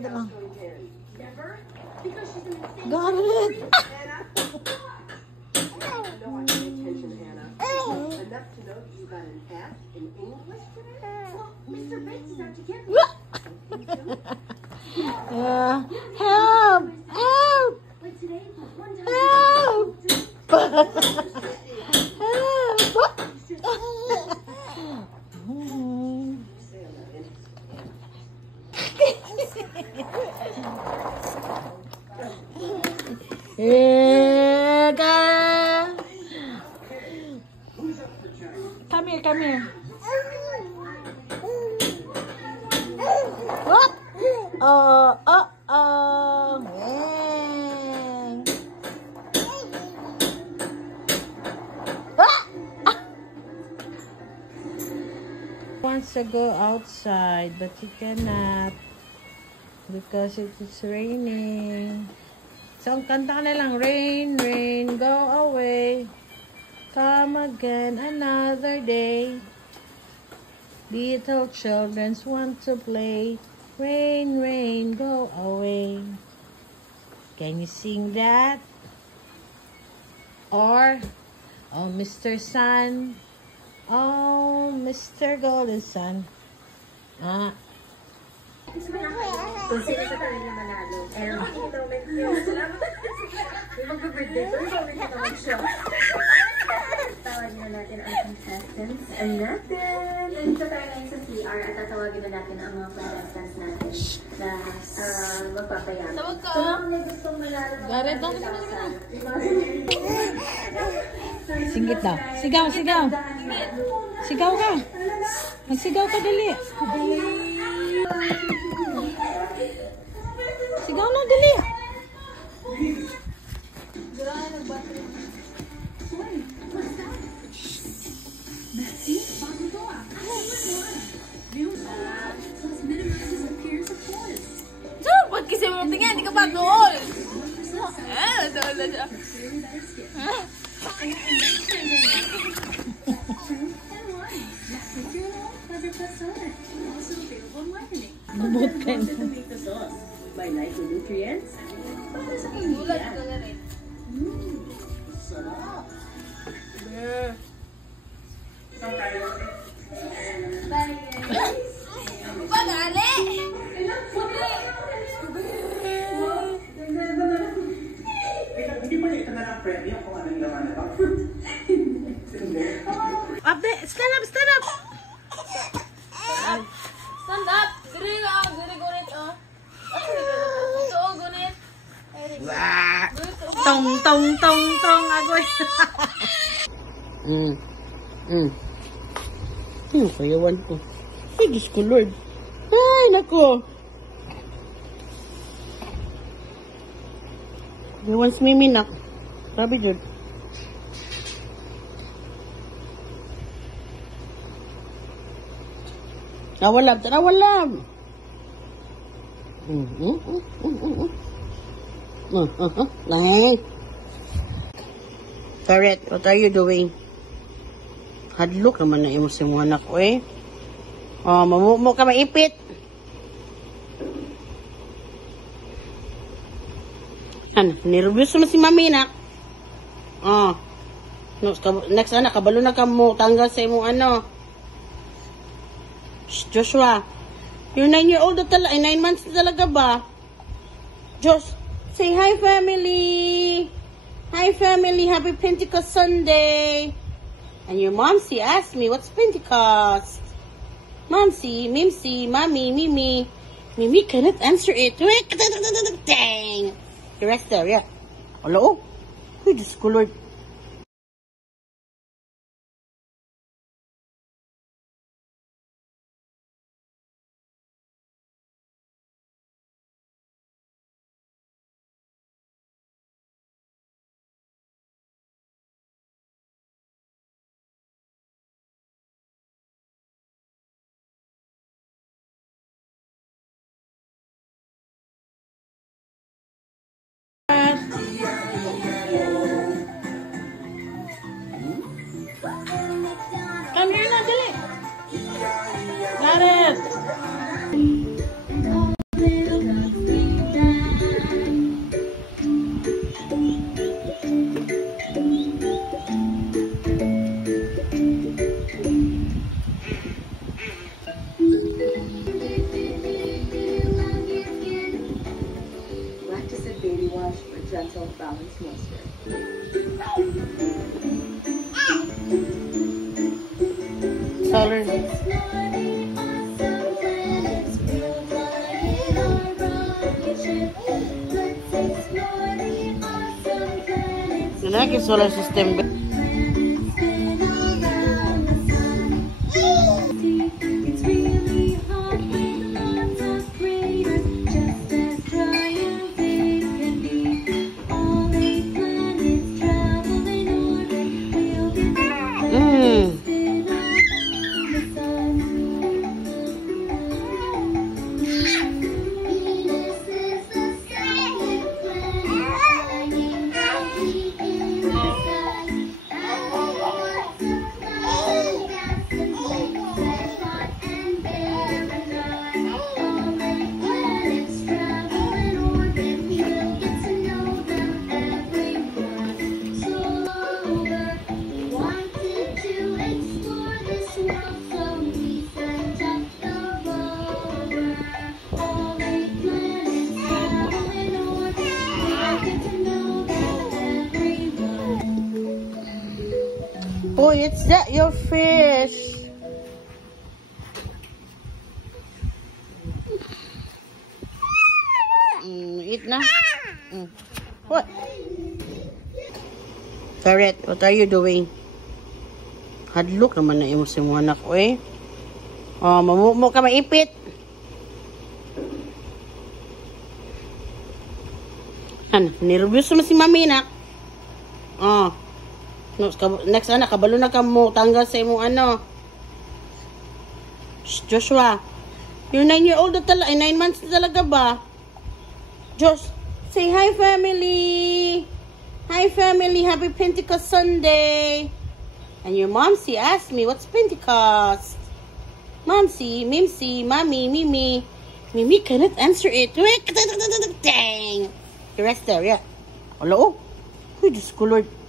Dala. Garrett! Enough to know that you got an F in English today? Well, Mr. Bates is out to get me. Help! Like today, one time. Help! Come here. What? Wants to go outside, but he cannot because it is raining. So, ang kanta na lang, rain, rain, go away. Come again another day. Little children want to play. Rain, rain, go away. Can you sing that? Or, oh, Mr. Sun. Oh, Mr. Golden Sun. Kung sino sa kanila manalo. May mag-birthday ko. May siya. Tawagin na natin ang contestants natin. Nandito tayo ngayon sa CR at tatawagin na natin ang mga contestants natin na magpapayag. Tawag ka! So, kung may gustong malaro ng Garrett, don't. Singit daw. Sigaw. Sigaw ka. Magsigaw ka, dali. Sigaw na, dali. Ba't kasi mo tingnan? Hindi ka pa doon! Doon na siya. Bubot ka na. By micronutrients para sa Ulat ka na rin. sarap. Pagali! Hindi ba ito na lang premyo kung anong laman na ba? Update. Stand up. Stand up! Giri ka! Giri gunit, oh. Ito, oh, gunit. Tong. Agoy. Kayawan ko. Ay, Diyos ko, Lord. Ay, nako. Kayawan si Miminak. Sabi dyan. Nawalab. Lang. Garrett, what are you doing? Hadlok naman na imo si mga anak ko eh. Oh, mamumo ka maipit. Ano, nervous naman si mami nak. Oh. Next anak, kabalo na ka mo tanggal sa imong ano. Shh, Joshua. You're 9-year-old na talaga. 9 months na talaga ba? Josh, say hi family. Hi family, happy Pentecost Sunday. And your momsy asked me, what's Pentecost? Momsy, Mimsy, Mommy, Mimi. Mimi cannot answer it. Dang. The rest there, yeah. Hello? Who is colored? Solar. Lagi solar system. Boy, it's that your fish. Eat na. What? Carrot, what are you doing? Hadlok naman na imo si mga anak ko eh. Oh, mamumo ka maipit. Ano, nervous naman si mami nak. Oh. Next anak, kabalo na ka mo tanggal sa imong ano. Shh, Joshua. You're 9-year-old na talaga. 9 months na talaga ba? Josh, say hi family. Hi family. Happy Pentecost Sunday. And your momsy asked me, what's Pentecost? Momsy, Mimsy, Mommy, Mimi. Mimi cannot answer it. Dang. The rest there, yeah. Hello? Who just colored?